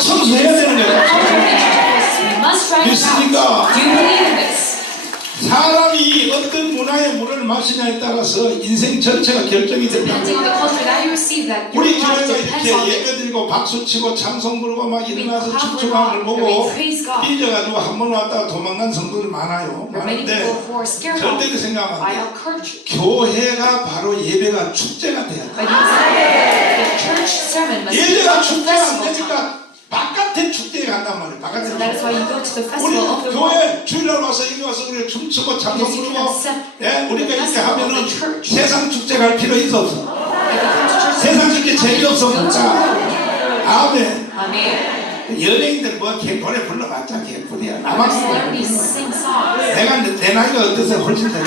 청소해야 되는 it 믿습니까? 사람이 어떤 문화의 물을 마시냐에 따라서 인생 전체가 결정이 your 우리 교회가 이렇게. 예배드리고 박수치고 찬송 부르고 막 일어나서 춤추는 걸 보고. 삐져가지고 한 번 왔다가 도망간 성도들 많아요. 많은데 people who are scared 절대 그 of 생각하면 by 안 culture. 교회가 바로 예배가 축제가 돼야 돼. 예배가 축제가 안. 되니까 바깥에 축제에 간단 말이에요. 바깥에 우리. 교회 주일날 와서 여기 와서 우리가 춤추고 찬송 부르고 예, 우리가 이렇게 하면은. 세상 축제 갈 필요 있어 없어. 세상 축제 재미없어 world. 아멘. Amen. 연예인들 뭐 개- 노래 불러봤자. Our 나만. 내가 내, 내 나이가 어때서 훨씬 더.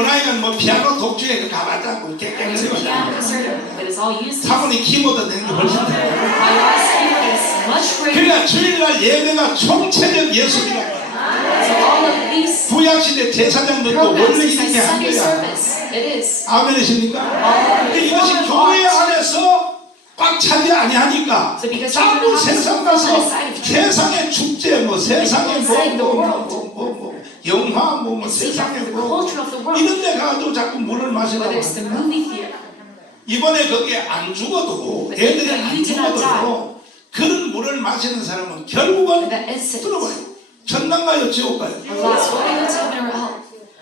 문화에는 뭐 피아노 독주에 뭐 a 깨끗이. 사모님 키보드 되는 게 훨씬 더. 그러니까 주일날 예배가 총체적 these 구약시대 제사장들도 원래 이렇게 한 거야. 아멘이십니까? 근데 이것이 교회. 안에서 꽉 차지 아니하니까 자꾸 세상 가서. 세상의 축제 뭐 세상의 the 뭐뭐 영화 뭐, 뭐 the 뭐. 이런 데 가도 자꾸 물을 마시라고 이번에 거기에 안 죽어도 애들이 안 죽어도 그런 물을 마시는 사람은 결국은 들어봐요 천당 가요 지옥 가요?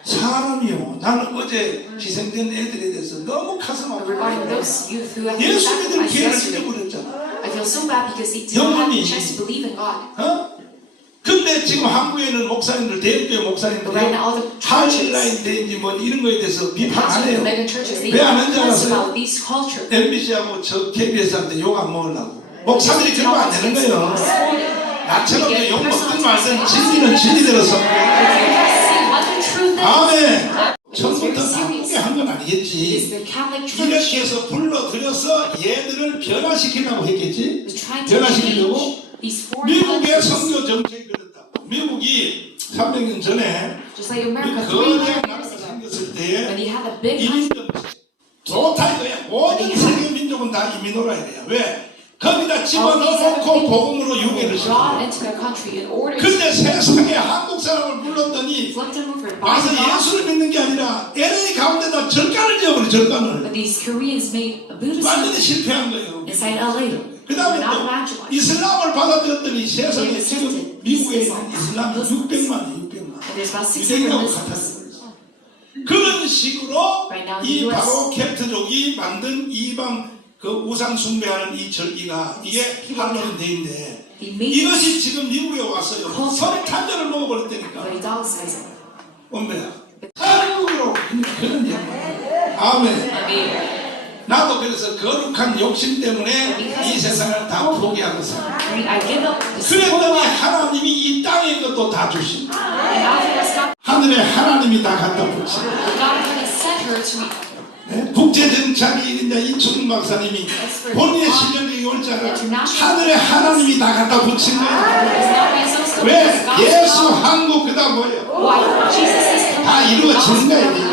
사람이요 나는 어제 희생된 애들에 대해서 너무 가슴 been 예수 믿을 기회를 잊어버렸잖아 영혼이-. 어? 지금 한국에는 목사님들 대학교의 목사님들 But right now, all the churches, 하이라인 데인지 뭐 이런 거에 대해서 비판 안 해요 왜 안 하는지 알았어요? MBC하고 저 KBS한테 욕 안 먹으려고 목사들이 그러면 안 되는 거예요 나처럼 욕 먹든 말든 진리는 진리대로 is, 아멘 처음부터. 나쁘게 한 건 아니겠지 이렇게 해서 불러들여서 얘들을 변화시키려고 했겠지 변화시키려고 미국의. 선교 그랬다 미국이 300년 전에 Just like 이 America, 거대 300 나라가 years ago, 생겼을 때에 when they had a big country, 이민정 좋다 이거야 모든 세계 민족은 다 이민 오라 이거야 왜? 거기다 집어넣어놓고 복음으로 brought 시켜 into their country in order to 근데 세상에 한국 사람을 불렀더니 flip them over by 와서. 예수를 믿는 게 아니라 LA 가운데다 절간을 지어버려 절간을 But these Koreans made a Buddhist 완전히 실패한 거예요 inside LA. Evangelized. 이슬람을 받아들였더니 세상에 지금 미국에 있는 이슬람이 600만이 600만. And there's about 600 유대인하고. 같았어요. 그런 식으로 이. 바로 캡트족이 만든 이방 그 우상 숭배하는 이 절기가 이게 They made 이것이 지금 미국에 왔어요. 성탄절을 먹어버렸다니까. 엄매야. 한국으로. 그런 얘기 아멘 그래서 거룩한 욕심 때문에 이 세상을 다 포기하고 살아 I give up this whole 그랬더니. 하나님이 이 땅에 것도 다 주신 하늘에 하나님이 다 갖다 붙인. 네? 국제정착이 이제 이춘훈 박사님이 본인의 실력이 올줄 알았지 하늘에 하나님이 다 갖다 붙인 거예요 왜? 예수 한국 그다음 뭐예요? 다 이루어지는 거예요